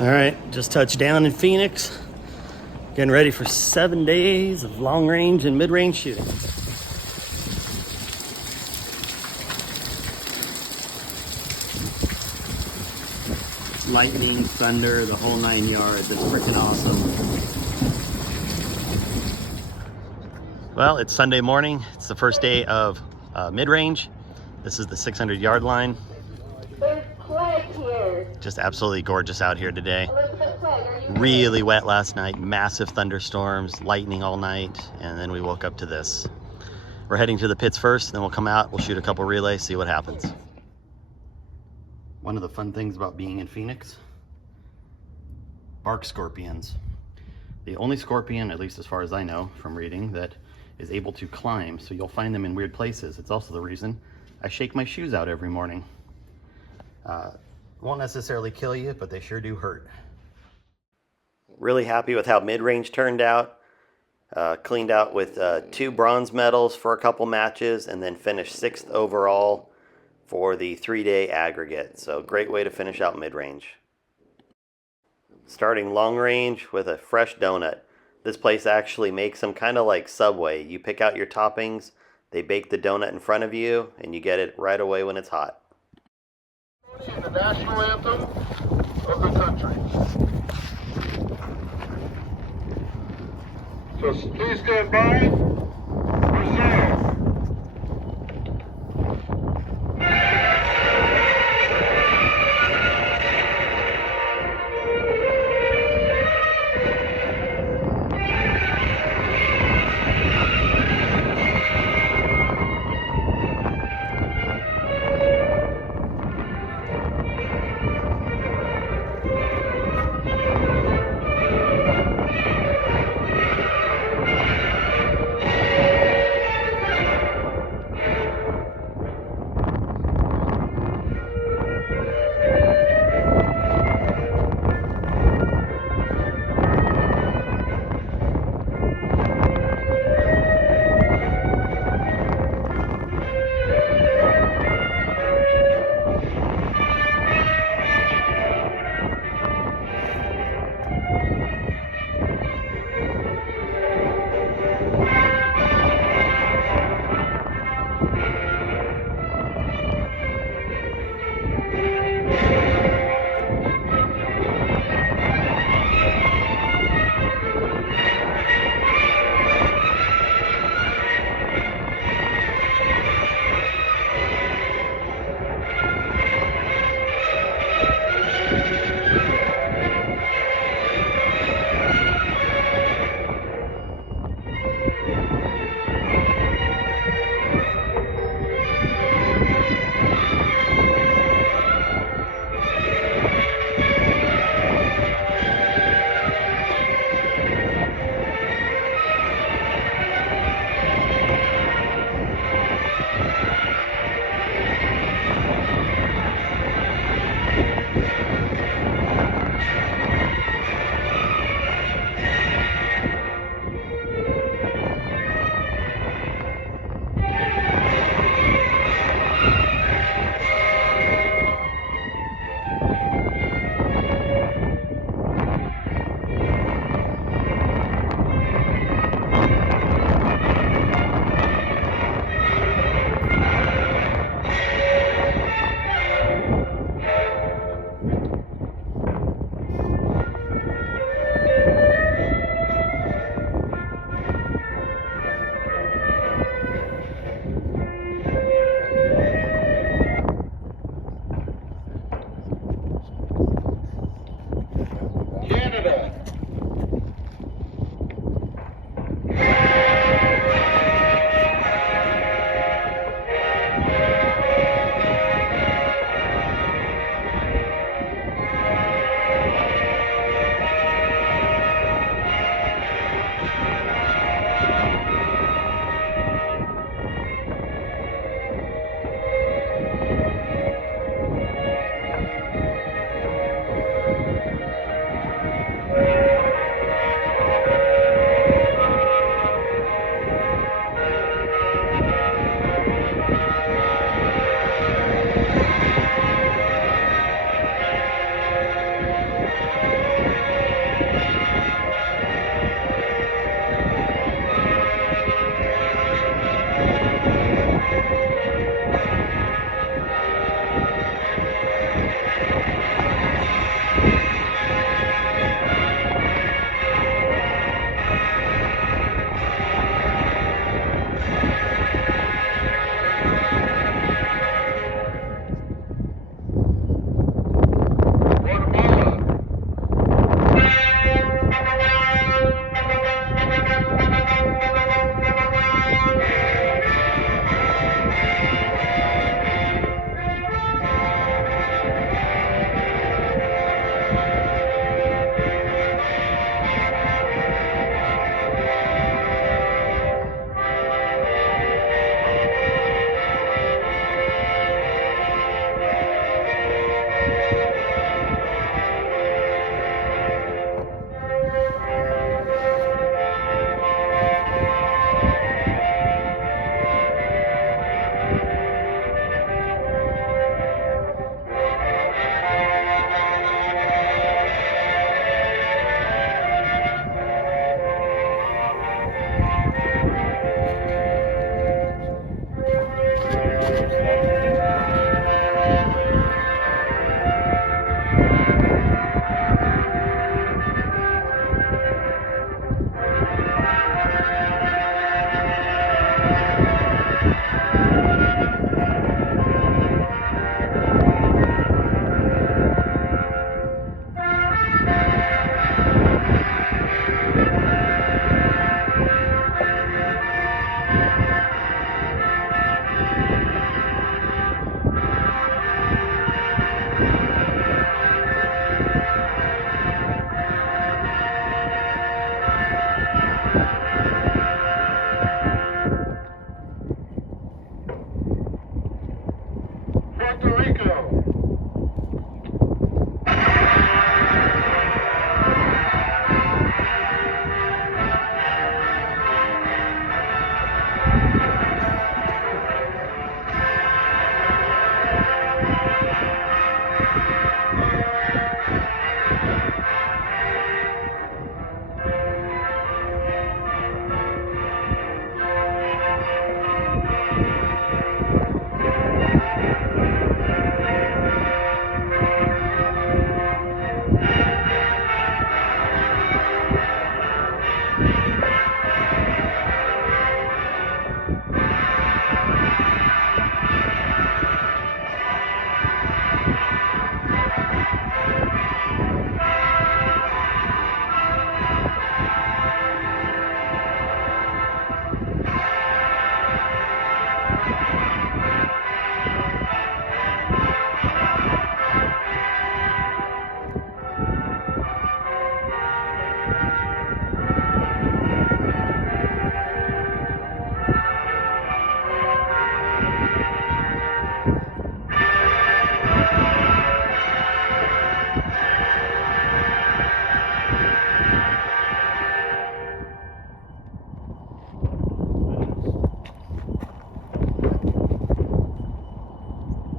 All right, just touched down in Phoenix. Getting ready for 7 days of long range and mid range shooting. Lightning, thunder, the whole 9 yards. It's freaking awesome. Well, it's Sunday morning. It's the first day of mid range. This is the 600-yard line. Just absolutely gorgeous out here today. Really wet last night, massive thunderstorms, lightning all night, and then we woke up to this. We're heading to the pits first, then we'll come out, we'll shoot a couple relays, see what happens. One of the fun things about being in Phoenix, bark scorpions. The only scorpion, at least as far as I know from reading, that is able to climb, so you'll find them in weird places. It's also the reason I shake my shoes out every morning. Won't necessarily kill you, but they sure do hurt. Really happy with how mid-range turned out. Cleaned out with 2 bronze medals for a couple matches, and then finished 6th overall for the 3-day aggregate. So great way to finish out mid-range. Starting long range with a fresh donut. This place actually makes them kind of like Subway. You pick out your toppings, they bake the donut in front of you, and you get it right away when it's hot. The national anthem of the country. So please stand by. Reserve.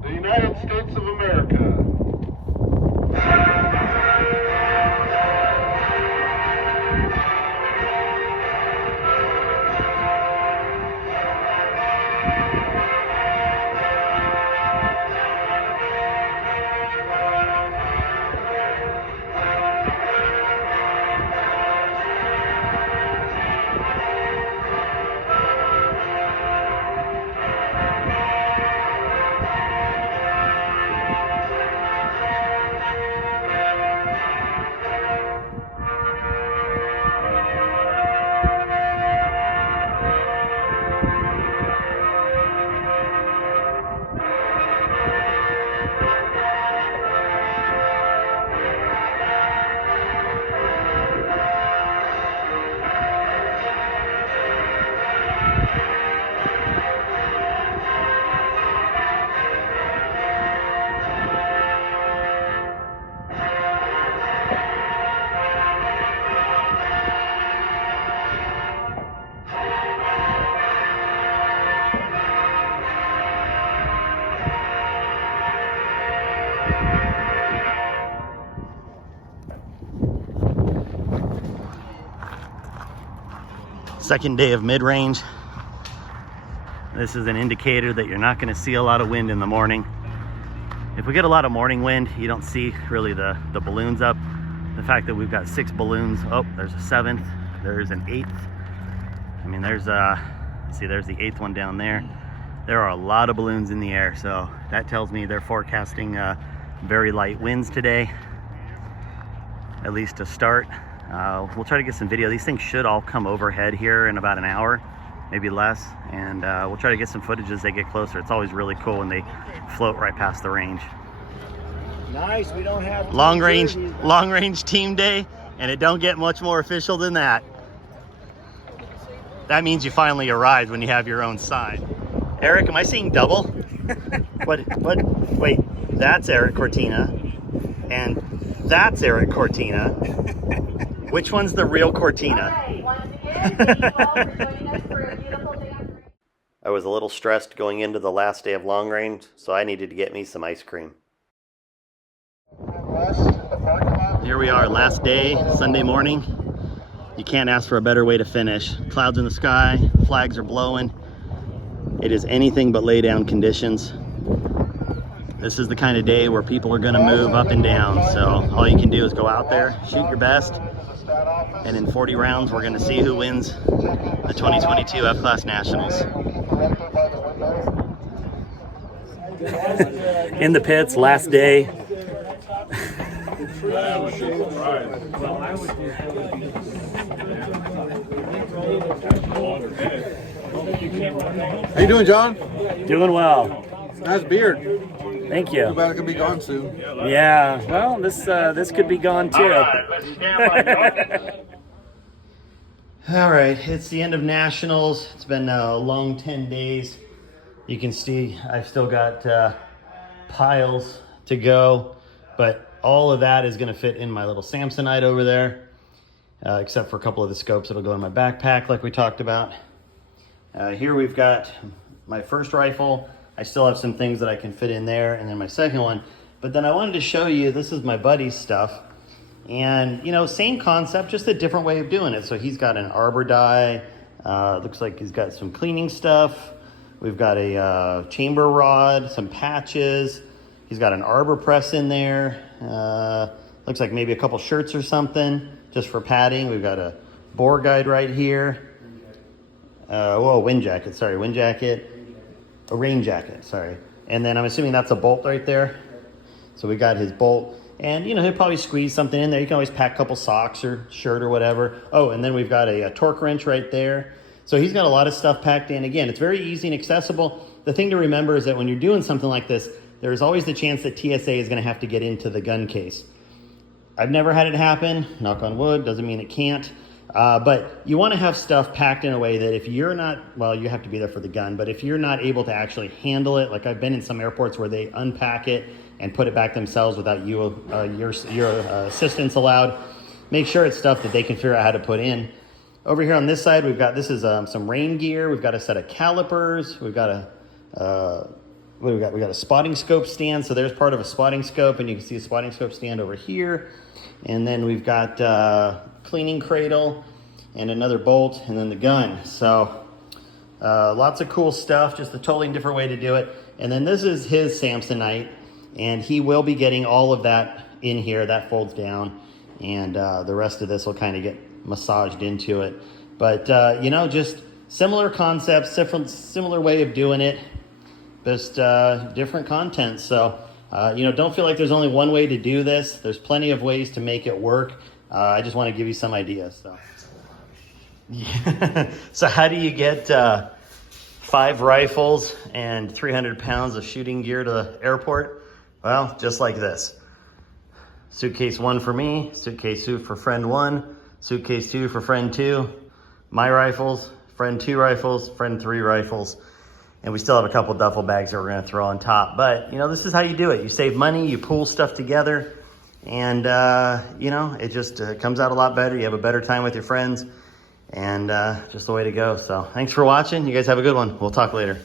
The United States of America. Second day of mid-range. This is an indicator that you're not going to see a lot of wind in the morning. If we get a lot of morning wind, you don't see really the balloons up. The fact that we've got 6 balloons, oh, there's a 7th, there's an 8th. I mean, there's there's the 8th one down there. There are a lot of balloons in the air, so that tells me they're forecasting very light winds today, at least to start. We'll try to get some video. These things should all come overhead here in about an hour, maybe less, and we'll try to get some footage as they get closer. It's always really cool when they float right past the range. Nice, we don't have long range team day, and it don't get much more official than that. That means you finally arrived when you have your own sign. Eric, am I seeing double? What, wait, that's Eric Cortina, and that's Eric Cortina. Which one's the real Cortina? Right, once again, thank you all for joining us for a beautiful day on I was a little stressed going into the last day of long range, so I needed to get me some ice cream. Here we are, last day, Sunday morning. You can't ask for a better way to finish. Clouds in the sky, flags are blowing. It is anything but lay down conditions. This is the kind of day where people are gonna move up and down. So all you can do is go out there, shoot your best, and in 40 rounds, we're gonna see who wins the 2022 F-Class Nationals. In the pits, last day. How you doing, John? Doing well. Nice beard. Thank Too you. bad it can be gone soon. Yeah, well, this could be gone too. All right, it's the end of Nationals. It's been a long 10 days. You can see I've still got piles to go, but all of that is gonna fit in my little Samsonite over there, except for a couple of the scopes that'll go in my backpack like we talked about. Here we've got my first rifle. I still have some things that I can fit in there, and then my second one, But then I wanted to show you, this is my buddy's stuff. And, you know, same concept, just a different way of doing it. So he's got an arbor die. Looks like he's got some cleaning stuff. We've got a chamber rod, some patches. He's got an arbor press in there. Looks like maybe a couple shirts or something just for padding. We've got a bore guide right here. Wind jacket, sorry, wind jacket. A rain jacket, sorry. And then I'm assuming that's a bolt right there. So we got his bolt. And, you know, he'll probably squeeze something in there. You can always pack a couple socks or shirt or whatever. Oh, and then we've got a torque wrench right there. So he's got a lot of stuff packed in. Again, it's very easy and accessible. The thing to remember is that when you're doing something like this, there's always the chance that TSA is going to have to get into the gun case. I've never had it happen, knock on wood, doesn't mean it can't. But you want to have stuff packed in a way that if you're not, well, you have to be there for the gun, but if you're not able to actually handle it, like I've been in some airports where they unpack it and put it back themselves without your assistance allowed, make sure it's stuff that they can figure out how to put in. Over here on this side, we've got, this is some rain gear. We've got a set of calipers. We've got what do we got? We got a spotting scope stand. So there's part of a spotting scope, and you can see a spotting scope stand over here. And then we've got cleaning cradle and another bolt, and then the gun. So lots of cool stuff, just a totally different way to do it. And then this is his Samsonite, and he will be getting all of that in here. That folds down, and the rest of this will kind of get massaged into it. But you know, just similar concepts, similar way of doing it, just different content. So you know, don't feel like there's only one way to do this. There's plenty of ways to make it work. I just want to give you some ideas. So, yeah. So how do you get 5 rifles and 300 pounds of shooting gear to the airport? Well, just like this. Suitcase 1 for me, suitcase 2 for friend 1, suitcase 2 for friend 2, my rifles, friend 2 rifles, friend 3 rifles, and we still have a couple duffel bags that we're going to throw on top. But, you know, this is how you do it. You save money, you pool stuff together, and, you know, it just comes out a lot better. You have a better time with your friends, and just the way to go. So thanks for watching. You guys have a good one. We'll talk later.